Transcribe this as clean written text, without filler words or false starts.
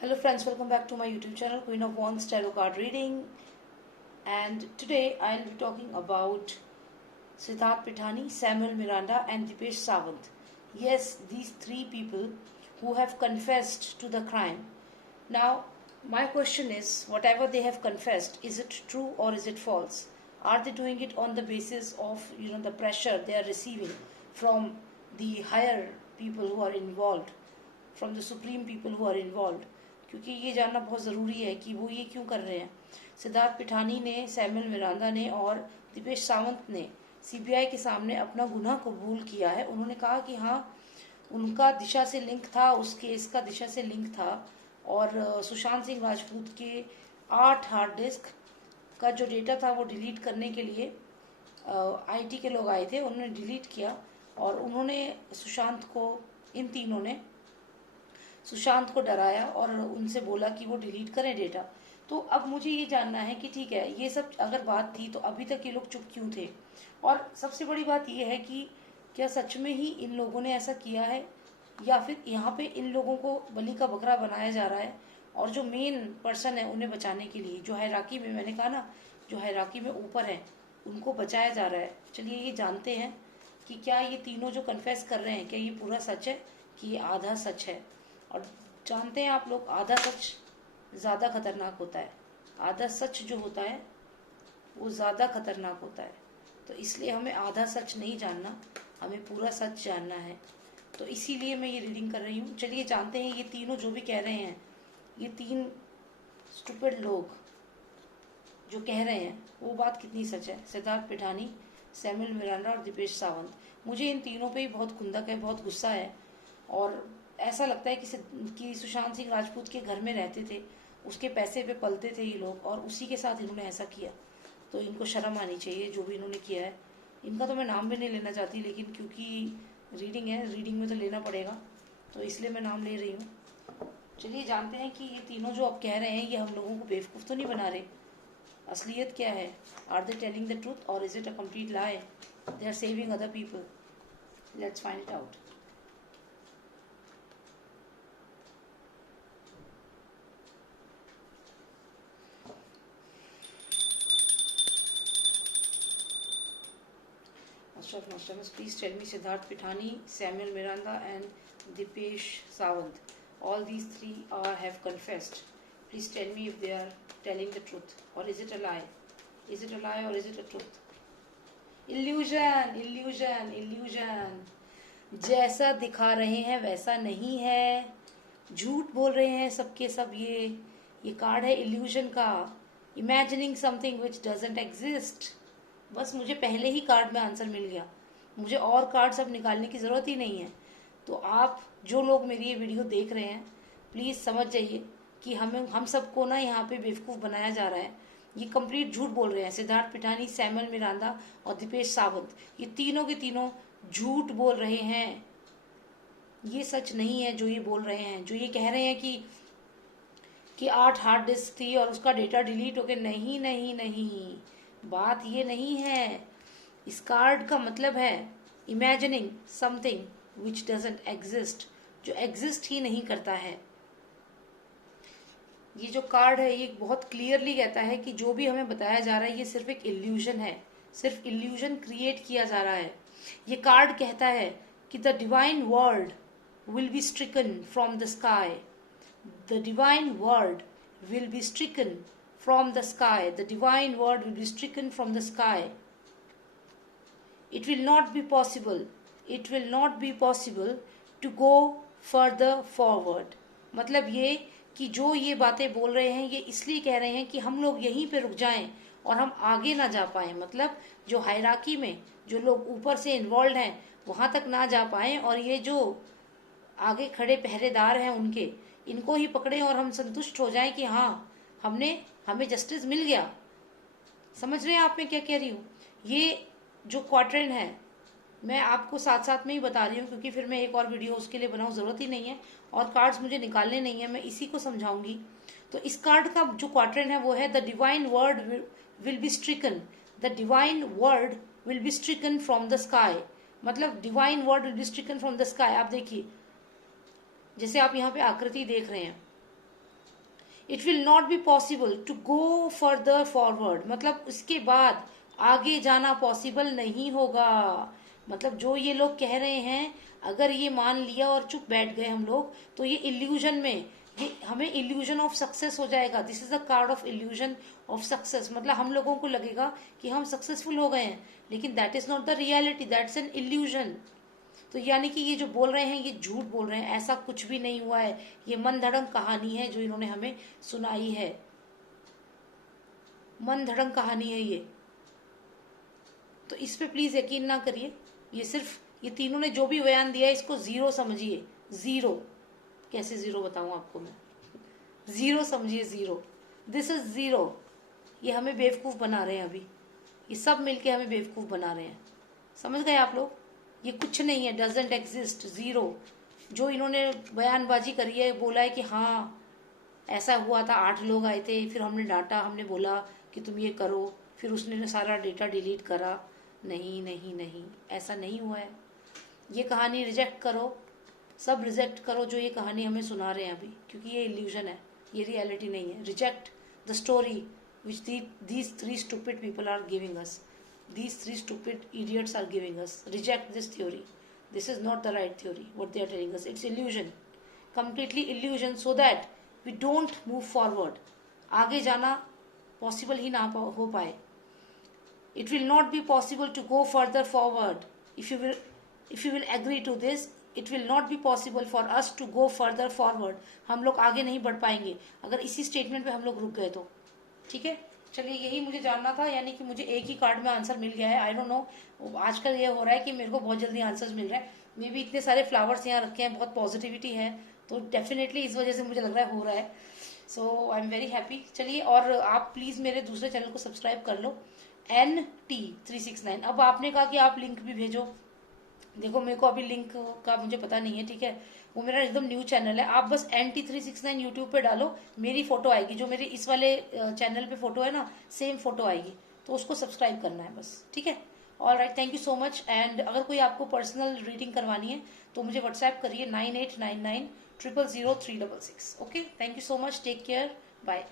Hello friends, welcome back to my YouTube channel Queen of Wands Tarot Card Reading, and today I'll be talking about Siddharth Pithani, Samuel Miranda and Dipesh Sawant. Yes, these three people who have confessed to the crime. Now, my question is, whatever they have confessed, is it true or is it false? Are they doing it on the basis of the pressure they are receiving from the higher people who are involved, from the supreme people who are involved? क्योंकि ये जानना बहुत ज़रूरी है कि वो ये क्यों कर रहे हैं। सिद्धार्थ पिठानी ने, सैमुअल मिरांडा ने और दीपेश सावंत ने सीबीआई के सामने अपना गुनाह कबूल किया है। उन्होंने कहा कि हाँ, उनका दिशा से लिंक था, उस केस का दिशा से लिंक था, और सुशांत सिंह राजपूत के 8 हार्ड डिस्क का जो डेटा था वो डिलीट करने के लिए आईटी के लोग आए थे, उन्होंने डिलीट किया और उन्होंने सुशांत को, इन तीनों ने सुशांत को डराया और उनसे बोला कि वो डिलीट करें डेटा। तो अब मुझे ये जानना है कि ठीक है, ये सब अगर बात थी तो अभी तक ये लोग चुप क्यों थे, और सबसे बड़ी बात ये है कि क्या सच में ही इन लोगों ने ऐसा किया है या फिर यहाँ पे इन लोगों को बलि का बकरा बनाया जा रहा है, और जो मेन पर्सन है उन्हें बचाने के लिए, जो हायरार्की में, मैंने कहा ना, जो हायरार्की में ऊपर है उनको बचाया जा रहा है। चलिए ये जानते हैं कि क्या ये तीनों जो कन्फेस कर रहे हैं, क्या ये पूरा सच है कि ये आधा सच है। और जानते हैं आप लोग, आधा सच ज़्यादा खतरनाक होता है। आधा सच जो होता है वो ज़्यादा खतरनाक होता है, तो इसलिए हमें आधा सच नहीं जानना, हमें पूरा सच जानना है। तो इसीलिए मैं ये रीडिंग कर रही हूँ। चलिए जानते हैं ये तीनों जो भी कह रहे हैं, ये तीन स्टूपिड लोग जो कह रहे हैं वो बात कितनी सच है। सिद्धार्थ पिठानी, सैमुअल मिरांडा और दीपेश सावंत, मुझे इन तीनों पे ही बहुत खुंदक है, बहुत गुस्सा है, और ऐसा लगता है कि सुशांत सिंह राजपूत के घर में रहते थे, उसके पैसे पे पलते थे ये लोग, और उसी के साथ इन्होंने ऐसा किया। तो इनको शर्म आनी चाहिए जो भी इन्होंने किया है। इनका तो मैं नाम भी नहीं लेना चाहती, लेकिन क्योंकि रीडिंग है, रीडिंग में तो लेना पड़ेगा, तो इसलिए मैं नाम ले रही हूँ। चलिए जानते हैं कि ये तीनों जो अब कह रहे हैं, ये हम लोगों को बेवकूफ़ तो नहीं बना रहे। असलियत क्या है? Are they telling the truth or is it a complete lie? They are saving other people. Let's find it out. Master of Masters, please tell me, Siddharth Pithani, Samuel Miranda and Dipesh Sawant, all these three have confessed. Please tell me if they are telling the truth or is it a lie? Is it a lie or is it a truth? Illusion, illusion, illusion. जैसा दिखा रहे हैं वैसा नहीं है, झूठ बोल रहे हैं सबके सब। ये कार्ड है इल्यूजन का, imagining something which doesn't exist. बस मुझे पहले ही कार्ड में आंसर मिल गया, मुझे और कार्ड्स अब निकालने की ज़रूरत ही नहीं है। तो आप जो लोग मेरी ये वीडियो देख रहे हैं, प्लीज़ समझ जाइए कि हम सबको ना यहाँ पे बेवकूफ़ बनाया जा रहा है। ये कंप्लीट झूठ बोल रहे हैं। सिद्धार्थ पिठानी, सैमुअल मिरांडा और दीपेश सावंत, ये तीनों के तीनों झूठ बोल रहे हैं। ये सच नहीं है जो ये बोल रहे हैं। जो ये कह रहे हैं कि 8 हार्ड डिस्क थी और उसका डेटा डिलीट हो गया, नहीं नहीं नहीं, बात ये नहीं है। इस कार्ड का मतलब है imagining something which doesn't exist, जो एग्जिस्ट ही नहीं करता है। ये जो कार्ड है ये बहुत क्लियरली कहता है कि जो भी हमें बताया जा रहा है ये सिर्फ एक इल्यूजन है, सिर्फ इल्यूजन क्रिएट किया जा रहा है। ये कार्ड कहता है कि the divine word will be stricken from the sky, the divine word will be stricken from the sky, the divine word will be stricken from the sky. It will not be possible, it will not be possible to go further forward. मतलब ये कि जो ये बातें बोल रहे हैं ये इसलिए कह रहे हैं कि हम लोग यहीं पे रुक जाएं और हम आगे ना जा पाएं। मतलब जो हायरार्की में जो लोग ऊपर से इन्वॉल्व हैं वहाँ तक ना जा पाएं, और ये जो आगे खड़े पहरेदार हैं उनके, इनको ही पकड़ें और हम संतुष्ट हो जाएं कि हाँ, हमें जस्टिस मिल गया। समझ रहे हैं आप मैं क्या कह रही हूँ? ये जो क्वाड्रेंट है, मैं आपको साथ साथ में ही बता रही हूँ क्योंकि फिर मैं एक और वीडियो उसके लिए बनाऊँ, ज़रूरत ही नहीं है, और कार्ड्स मुझे निकालने नहीं है, मैं इसी को समझाऊंगी। तो इस कार्ड का जो क्वाड्रेंट है वो है the divine word will be stricken, the divine word will be stricken from the sky. मतलब divine word will be stricken from the sky. आप देखिए, जैसे आप यहाँ पे आकृति देख रहे हैं, it will not be possible to go further forward, मतलब उसके बाद आगे जाना पॉसिबल नहीं होगा। मतलब जो ये लोग कह रहे हैं, अगर ये मान लिया और चुप बैठ गए हम लोग, तो ये इल्यूजन में, ये हमें इल्यूजन ऑफ सक्सेस हो जाएगा। This is the card of illusion of success. मतलब हम लोगों को लगेगा कि हम सक्सेसफुल हो गए हैं, लेकिन that is not the reality, that's an illusion. तो यानी कि ये जो बोल रहे हैं ये झूठ बोल रहे हैं, ऐसा कुछ भी नहीं हुआ है। ये मन धड़ंग कहानी है जो इन्होंने हमें सुनाई है, मन धड़ंग कहानी है ये। तो इस पे प्लीज यकीन ना करिए। ये सिर्फ ये तीनों ने जो भी बयान दिया है इसको जीरो समझिए। जीरो कैसे जीरो बताऊं आपको मैं, जीरो समझिए, जीरो। This is zero. ये हमें बेवकूफ बना रहे हैं अभी, ये सब मिलके हमें बेवकूफ बना रहे हैं। समझ गए आप लोग? ये कुछ नहीं है, डजेंट एग्जिस्ट, जीरो। जो इन्होंने बयानबाजी करी है, बोला है कि हाँ ऐसा हुआ था, 8 लोग आए थे, फिर हमने डांटा, हमने बोला कि तुम ये करो, फिर उसने सारा डेटा डिलीट करा। नहीं नहीं नहीं, ऐसा नहीं हुआ है। ये कहानी रिजेक्ट करो, सब रिजेक्ट करो जो ये कहानी हमें सुना रहे हैं अभी, क्योंकि ये इल्यूजन है, ये रियलिटी नहीं है। Reject the story which these three stupid people are giving us. These three stupid idiots are giving us. Reject this theory. This is not the right theory, what they are telling us. It's illusion. Completely illusion, so that we don't move forward. आगे जाना possible ही ना हो पाए. It will not be possible to go further forward. If you will agree to this, it will not be possible for us to go further forward. हम लोग आगे नहीं बढ़ पाएंगे अगर इसी स्टेटमेंट पे हम लोग रुक गए तो। ठीक है, चलिए यही मुझे जानना था। यानी कि मुझे एक ही कार्ड में आंसर मिल गया है। आई डोंट नो, आजकल ये हो रहा है कि मेरे को बहुत जल्दी आंसर्स मिल रहा है। मे भी इतने सारे फ्लावर्स यहाँ रखे हैं, बहुत पॉजिटिविटी है, तो डेफिनेटली इस वजह से मुझे लग रहा है हो रहा है। सो आई एम वेरी हैप्पी। चलिए, और आप प्लीज मेरे दूसरे चैनल को सब्सक्राइब कर लो, NT369। अब आपने कहा कि आप लिंक भी भेजो, देखो मेरे को अभी लिंक का मुझे पता नहीं है, ठीक है। वो मेरा एकदम न्यू चैनल है। आप बस NT369 यूट्यूब पे डालो, मेरी फोटो आएगी, जो मेरे इस वाले चैनल पे फोटो है ना, सेम फोटो आएगी, तो उसको सब्सक्राइब करना है बस, ठीक है। All right, thank you so much. And अगर कोई आपको पर्सनल रीडिंग करवानी है तो मुझे व्हाट्सएप करिए 9899 000 366। Okay, thank you so much, take care, bye.